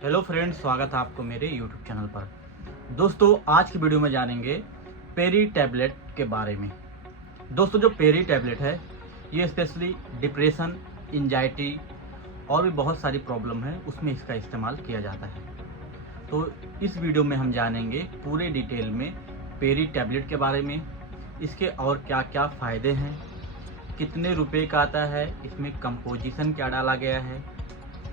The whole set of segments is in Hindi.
हेलो फ्रेंड्स, स्वागत है आपको मेरे यूट्यूब चैनल पर। दोस्तों, आज की वीडियो में जानेंगे पेरी टैबलेट के बारे में। दोस्तों, जो पेरी टैबलेट है ये स्पेशली डिप्रेशन, एंजाइटी और भी बहुत सारी प्रॉब्लम है उसमें इसका इस्तेमाल किया जाता है। तो इस वीडियो में हम जानेंगे पूरे डिटेल में पेरी टैबलेट के बारे में, इसके और क्या क्या फ़ायदे हैं, कितने रुपए का आता है, इसमें कंपोजिशन क्या डाला गया है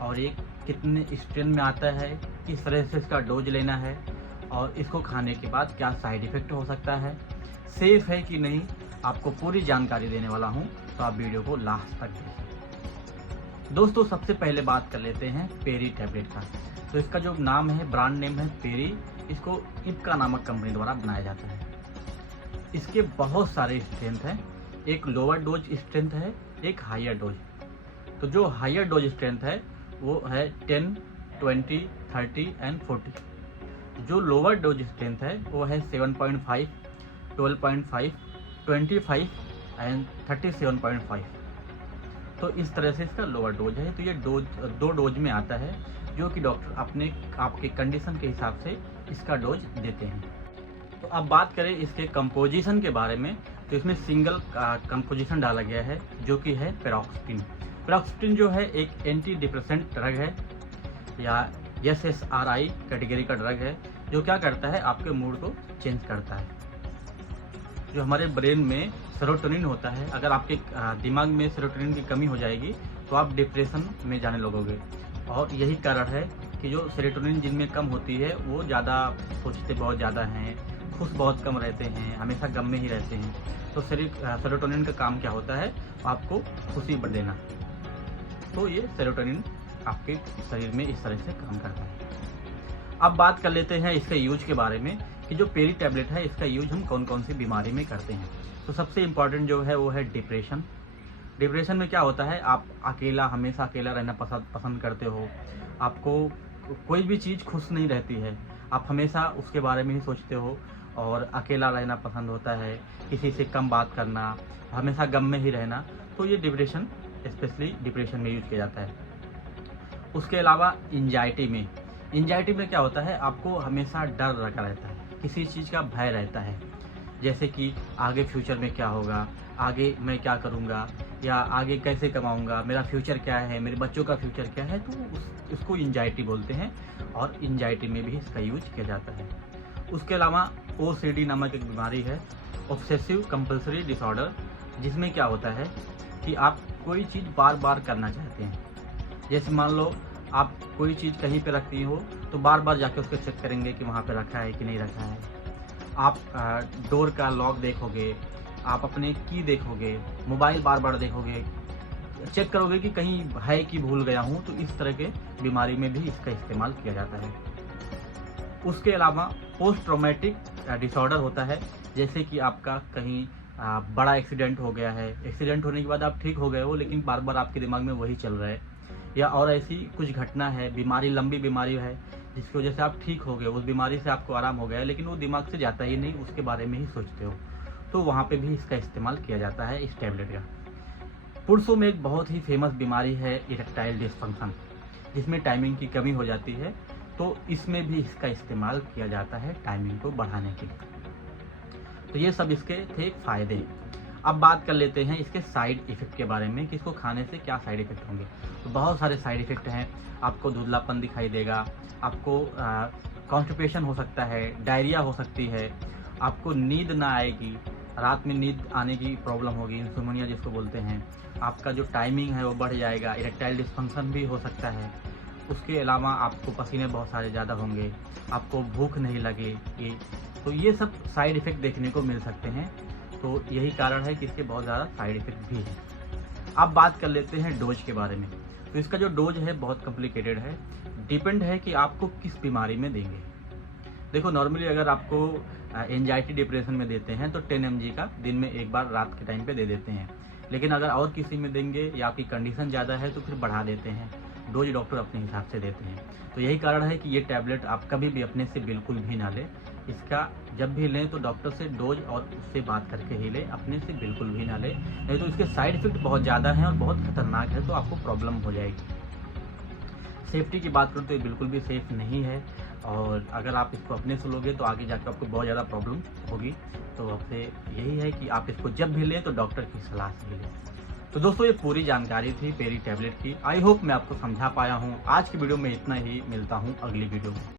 और ये कितने स्ट्रेन में आता है, किस तरह से इसका डोज लेना है और इसको खाने के बाद क्या साइड इफ़ेक्ट हो सकता है, सेफ़ है कि नहीं, आपको पूरी जानकारी देने वाला हूं, तो आप वीडियो को लास्ट तक देखिए। दोस्तों, सबसे पहले बात कर लेते हैं पेरी टैबलेट का। तो इसका जो नाम है, ब्रांड नेम है पेरी, इसको इप्का नामक कंपनी द्वारा बनाया जाता है। इसके बहुत सारे स्ट्रेंथ हैं, एक लोअर डोज स्ट्रेंथ है, एक हायर डोज। तो जो हायर डोज स्ट्रेंथ है वो है 10, 20, 30 एंड 40। जो लोअर डोज स्ट्रेंथ है वो है 7.5, 12.5, 25 एंड 37.5। तो इस तरह से इसका लोअर डोज है। तो ये दो डोज में आता है, जो कि डॉक्टर अपने आपके कंडीशन के हिसाब से इसका डोज देते हैं। तो अब बात करें इसके कंपोजिशन के बारे में, तो इसमें सिंगल कंपोजिशन डाला गया है जो कि है पेरोक्सिन। पेरोक्सिन जो है एक एंटी डिप्रेसेंट ड्रग है या SSRI कैटेगरी का ड्रग है, जो क्या करता है, आपके मूड को चेंज करता है। जो हमारे ब्रेन में सेरोटोनिन होता है, अगर आपके दिमाग में सेरोटोनिन की कमी हो जाएगी तो आप डिप्रेशन में जाने लगोगे। और यही कारण है कि जो सेरोटोनिन जिनमें कम होती है वो ज़्यादा सोचते बहुत ज़्यादा हैं, खुश बहुत कम रहते हैं, हमेशा गम में ही रहते हैं। तो सेरोटोनिन का काम क्या होता है, आपको खुशी देना। तो ये सेरोटोनिन आपके शरीर में इस तरह से काम करता है। अब बात कर लेते हैं इसके यूज के बारे में कि जो पेरी टैबलेट है इसका यूज हम कौन कौन सी बीमारी में करते हैं। तो सबसे इम्पॉर्टेंट जो है वो है डिप्रेशन। डिप्रेशन में क्या होता है, आप हमेशा अकेला रहना पसंद करते हो, आपको कोई भी चीज़ खुश नहीं रहती है, आप हमेशा उसके बारे में ही सोचते हो और अकेला रहना पसंद होता है, किसी से कम बात करना, हमेशा गम में ही रहना। तो ये डिप्रेशन स्पेशली डिप्रेशन में यूज किया जाता है। उसके अलावा एंजाइटी में क्या होता है, आपको हमेशा डर लगा रहता है, किसी चीज़ का भय रहता है, जैसे कि आगे फ्यूचर में क्या होगा, आगे मैं क्या करूँगा या आगे कैसे कमाऊँगा, मेरा फ्यूचर क्या है, मेरे बच्चों का फ्यूचर क्या है। तो इसको एंजाइटी बोलते हैं और एंजाइटी में भी इसका यूज किया जाता है। उसके अलावा OCD नामक एक बीमारी है, ऑब्सेसिव कंपल्सरी डिसऑर्डर, जिसमें क्या होता है कि आप कोई चीज़ बार बार करना चाहते हैं। जैसे मान लो आप कोई चीज़ कहीं पे रखती हो तो बार बार जाके उसको चेक करेंगे कि वहाँ पे रखा है कि नहीं रखा है। आप डोर का लॉक देखोगे, आप अपने की देखोगे, मोबाइल बार बार देखोगे, चेक करोगे कि कहीं है कि भूल गया हूँ। तो इस तरह के बीमारी में भी इसका इस्तेमाल किया जाता है। उसके अलावा पोस्ट ट्रॉमेटिक डिसऑर्डर होता है, जैसे कि आपका कहीं बड़ा एक्सीडेंट हो गया है, एक्सीडेंट होने के बाद आप ठीक हो गए हो लेकिन बार बार आपके दिमाग में वही चल रहा है, या और ऐसी कुछ घटना है, बीमारी लंबी बीमारी है जिसकी वजह से आप ठीक हो गए, उस बीमारी से आपको आराम हो गया है लेकिन वो दिमाग से जाता ही नहीं, उसके बारे में ही सोचते हो। तो वहाँ पे भी इसका इस्तेमाल किया जाता है इस टैबलेट का। पुरुषों में एक बहुत ही फेमस बीमारी है इरेक्टाइल डिसफंक्शन, जिसमें टाइमिंग की कमी हो जाती है। तो इसमें भी इसका इस्तेमाल किया जाता है टाइमिंग को बढ़ाने के लिए। तो ये सब इसके थे फायदे। अब बात कर लेते हैं इसके साइड इफ़ेक्ट के बारे में कि इसको खाने से क्या साइड इफ़ेक्ट होंगे। तो बहुत सारे साइड इफ़ेक्ट हैं, आपको धुंधलापन दिखाई देगा, आपको कॉन्स्टिपेशन हो सकता है, डायरिया हो सकती है, आपको नींद ना आएगी, रात में नींद आने की प्रॉब्लम होगी, इंसोम्निया जिसको बोलते हैं, आपका जो टाइमिंग है वो बढ़ जाएगा, इरेक्टाइल डिसफंक्शन भी हो सकता है। उसके अलावा आपको पसीने बहुत सारे ज़्यादा होंगे, आपको भूख नहीं लगेगी। तो ये सब साइड इफ़ेक्ट देखने को मिल सकते हैं। तो यही कारण है कि इसके बहुत ज़्यादा साइड इफ़ेक्ट भी हैं। अब बात कर लेते हैं डोज के बारे में। तो इसका जो डोज है बहुत कॉम्प्लिकेटेड है, डिपेंड है कि आपको किस बीमारी में देंगे। देखो, नॉर्मली अगर आपको एंजाइटी डिप्रेशन में देते हैं तो 10 mg का दिन में एक बार रात के टाइम पे दे देते हैं, लेकिन अगर और किसी में देंगे या आपकी कंडीशन ज़्यादा है तो फिर बढ़ा देते हैं। डोज डॉक्टर अपने हिसाब से देते हैं। तो यही कारण है कि ये टैबलेट आप कभी भी अपने से बिल्कुल भी ना लें। इसका जब भी लें तो डॉक्टर से डोज और उससे बात करके ही लें, अपने से बिल्कुल भी ना लें, नहीं तो इसके साइड इफ़ेक्ट बहुत ज़्यादा हैं और बहुत खतरनाक है, तो आपको प्रॉब्लम हो जाएगी। सेफ्टी की बात करूँ तो ये बिल्कुल भी सेफ़ नहीं है, और अगर आप इसको अपने से लोगे तो आगे जाकर आपको बहुत ज़्यादा प्रॉब्लम होगी। तो आपसे यही है कि आप इसको जब भी लें तो डॉक्टर की सलाह से ही लें। तो दोस्तों ये पूरी जानकारी थी पेरी टैबलेट की। आई होप मैं आपको समझा पाया हूँ। आज की वीडियो में इतना ही, मिलता हूँ अगली वीडियो में।